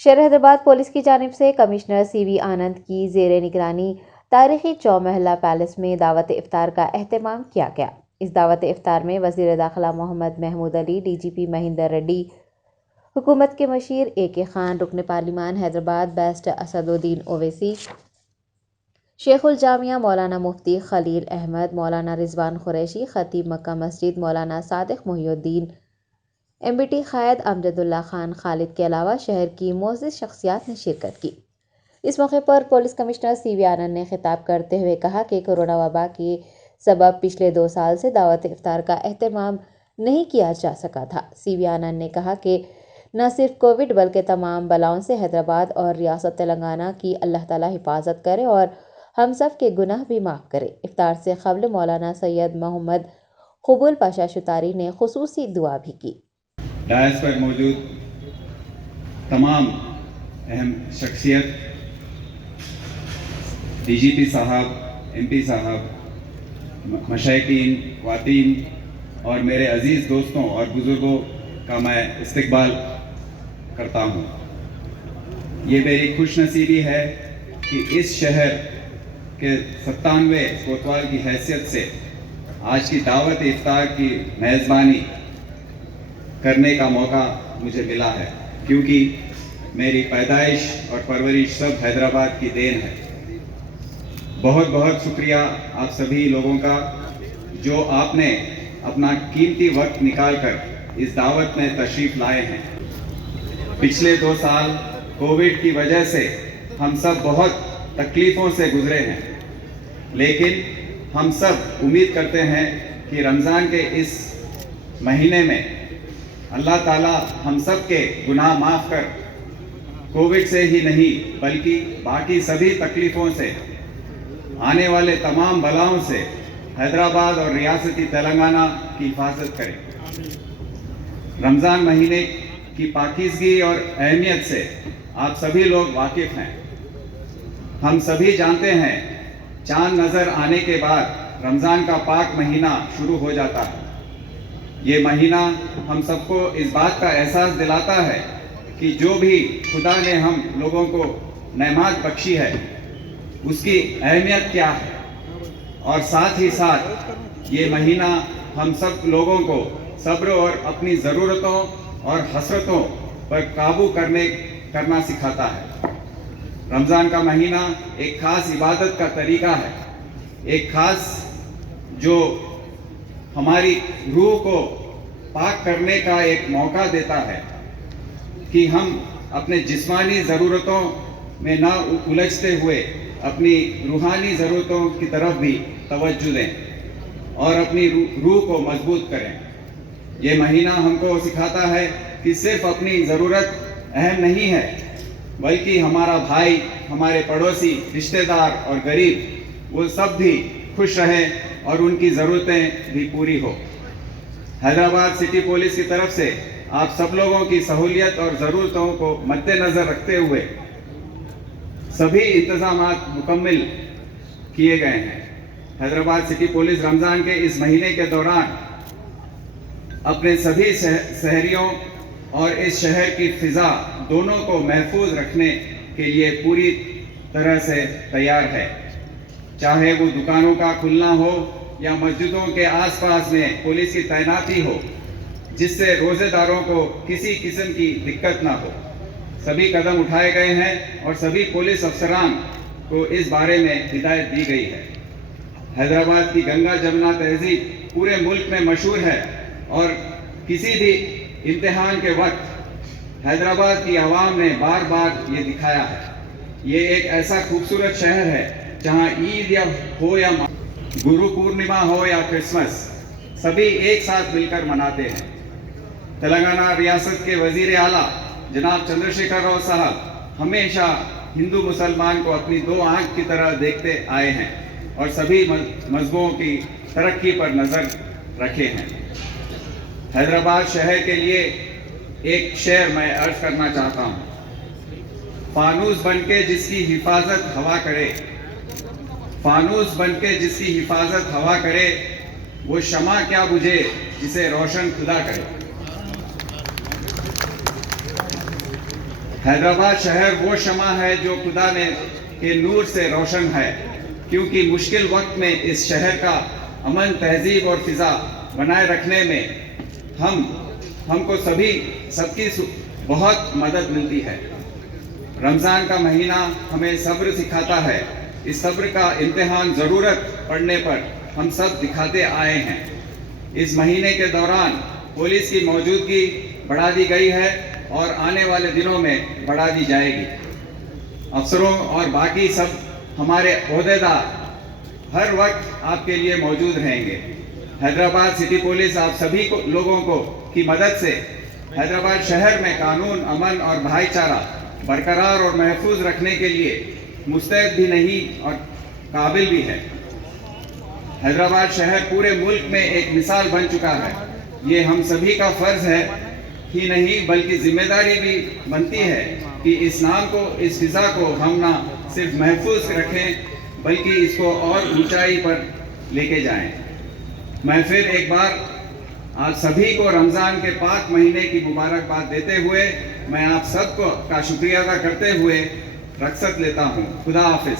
शहर हैदराबाद पुलिस की जानिब से कमिश्नर सीवी आनंद की ज़ेरे निगरानी तारीखी चौमहला पैलेस में दावत इफ्तार का एहतमाम किया गया। इस दावत इफ्तार में वज़ीर दाखिला मोहम्मद महमूद अली, डीजीपी महेंदर रेड्डी, हुकूमत के मशीर AK खान, रुकन पार्लिमान हैदराबाद बेस्ट असदुद्दीन ओवैसी, शेखुल जामिया मौलाना मुफ्ती खलील अहमद, मौलाना रिजवान कुरैशी, खतीब मक्का मस्जिद मौलाना सादिक मोहिउद्दीन, MBT क़ायद अमजदुल्ला खान खालिद के अलावा शहर की मोअज़्ज़िज़ शख्सियात ने शिरकत की। इस मौके पर पुलिस कमिश्नर सीवी आनंद ने खिताब करते हुए कहा कि कोरोना वबा के सबब पिछले 2 साल से दावत इफ्तार का एहतमाम नहीं किया जा सका था। सीवी आनंद ने कहा कि न सिर्फ कोविड बल्कि तमाम बलाओं से हैदराबाद और रियासत तेलंगाना की अल्लाह ताला हिफाजत करे और हम सब के गुनाह भी माफ़ करे। इफ्तार से क़ब्ल मौलाना सैयद मोहम्मद क़ुबूल पाशा शुतारी ने खुसूसी दुआ भी की। डायस पर मौजूद तमाम अहम शख्सियत, DGP साहब, MP साहब, मशाइकीन, ख्वातीन और मेरे अजीज़ दोस्तों और बुज़ुर्गों का मैं इस्तकबाल करता हूँ। ये मेरी खुशनसीबी है कि इस शहर के 97वें कोतवाल की हैसियत से आज की दावत इफ्तार की मेज़बानी करने का मौका मुझे मिला है, क्योंकि मेरी पैदाइश और परवरिश सब हैदराबाद की देन है। बहुत बहुत शुक्रिया आप सभी लोगों का, जो आपने अपना कीमती वक्त निकालकर इस दावत में तशरीफ़ लाए हैं। पिछले 2 साल कोविड की वजह से हम सब बहुत तकलीफ़ों से गुज़रे हैं, लेकिन हम सब उम्मीद करते हैं कि रमज़ान के इस महीने में अल्लाह ताला हम सब के गुनाह माफ़ कर कोविड से ही नहीं बल्कि बाकी सभी तकलीफ़ों से, आने वाले तमाम बलाओं से हैदराबाद और रियासती तेलंगाना की हिफाजत करें। रमज़ान महीने की पाकीज़गी और अहमियत से आप सभी लोग वाकिफ़ हैं। हम सभी जानते हैं, चाँद नज़र आने के बाद रमज़ान का पाक महीना शुरू हो जाता है। ये महीना हम सबको इस बात का एहसास दिलाता है कि जो भी खुदा ने हम लोगों को नेमत बख्शी है उसकी अहमियत क्या है, और साथ ही साथ ये महीना हम सब लोगों को सब्र और अपनी ज़रूरतों और हसरतों पर काबू करना सिखाता है। रमज़ान का महीना एक ख़ास इबादत का तरीका है, एक ख़ास जो हमारी रूह को पाक करने का एक मौका देता है कि हम अपने जिस्मानी ज़रूरतों में ना उलझते हुए अपनी रूहानी ज़रूरतों की तरफ भी तवज्जो दें और अपनी रूह को मजबूत करें। ये महीना हमको सिखाता है कि सिर्फ अपनी ज़रूरत अहम नहीं है, बल्कि हमारा भाई, हमारे पड़ोसी, रिश्तेदार और गरीब, वो सब भी खुश रहें और उनकी ज़रूरतें भी पूरी हो। हैदराबाद सिटी पुलिस की तरफ से आप सब लोगों की सहूलियत और ज़रूरतों को मद्देनज़र रखते हुए सभी इंतज़ामात मुकम्मल किए गए हैं। हैदराबाद सिटी पुलिस रमज़ान के इस महीने के दौरान अपने सभी शहरियों और इस शहर की फ़िज़ा दोनों को महफूज रखने के लिए पूरी तरह से तैयार है। चाहे वो दुकानों का खुलना हो या मस्जिदों के आसपास में पुलिस की तैनाती हो, जिससे रोज़ेदारों को किसी किस्म की दिक्कत ना हो। सभी कदम उठाए गए हैं और सभी पुलिस अफसरान को इस बारे में हिदायत दी गई है। हैदराबाद की गंगा जमुना तहजीब पूरे मुल्क में मशहूर है और किसी भी इम्तिहान के वक्त हैदराबाद की आवाम ने बार बार ये दिखाया है। ये एक ऐसा खूबसूरत शहर है जहाँ ईद या हो या गुरु पूर्णिमा हो या क्रिसमस, सभी एक साथ मिलकर मनाते हैं। तेलंगाना रियासत के वजीर आला जनाब चंद्रशेखर राव साहब हमेशा हिंदू मुसलमान को अपनी 2 आंख की तरह देखते आए हैं और सभी मजहबों की तरक्की पर नज़र रखे हैं। हैदराबाद शहर के लिए एक शेर मैं अर्ज करना चाहता हूँ। फानूस बनके जिसकी हिफाजत हवा करे, फानूस बनके जिसकी हिफाजत हवा करे, वो शमा क्या बुझे जिसे रोशन खुदा करे। हैदराबाद शहर वो शमा है जो खुदा ने के नूर से रोशन है, क्योंकि मुश्किल वक्त में इस शहर का अमन, तहजीब और फिजा बनाए रखने में हमको सबकी बहुत मदद मिलती है। रमज़ान का महीना हमें सब्र सिखाता है। इस सब्र का इम्तिहान ज़रूरत पड़ने पर हम सब दिखाते आए हैं। इस महीने के दौरान पुलिस की मौजूदगी बढ़ा दी गई है और आने वाले दिनों में बढ़ा दी जाएगी। अफसरों और बाकी सब हमारे ओहदेदार हर वक्त आपके लिए मौजूद रहेंगे। हैदराबाद सिटी पुलिस आप सभी लोगों की मदद से हैदराबाद शहर में कानून, अमन और भाईचारा बरकरार और महफूज रखने के लिए मुस्तैद भी नहीं और काबिल भी है। हैदराबाद शहर पूरे मुल्क में एक मिसाल बन चुका है। ये हम सभी का फर्ज है ही नहीं बल्कि जिम्मेदारी भी बनती है कि इस नाम को, इस फिजा को हम ना सिर्फ महफूज रखें बल्कि इसको और ऊंचाई पर लेके जाएं। मैं फिर एक बार आप सभी को रमज़ान के पाक महीने की मुबारकबाद देते हुए मैं आप सबको का शुक्रिया अदा करते हुए रुखसत लेता हूँ। खुदा हाफिज।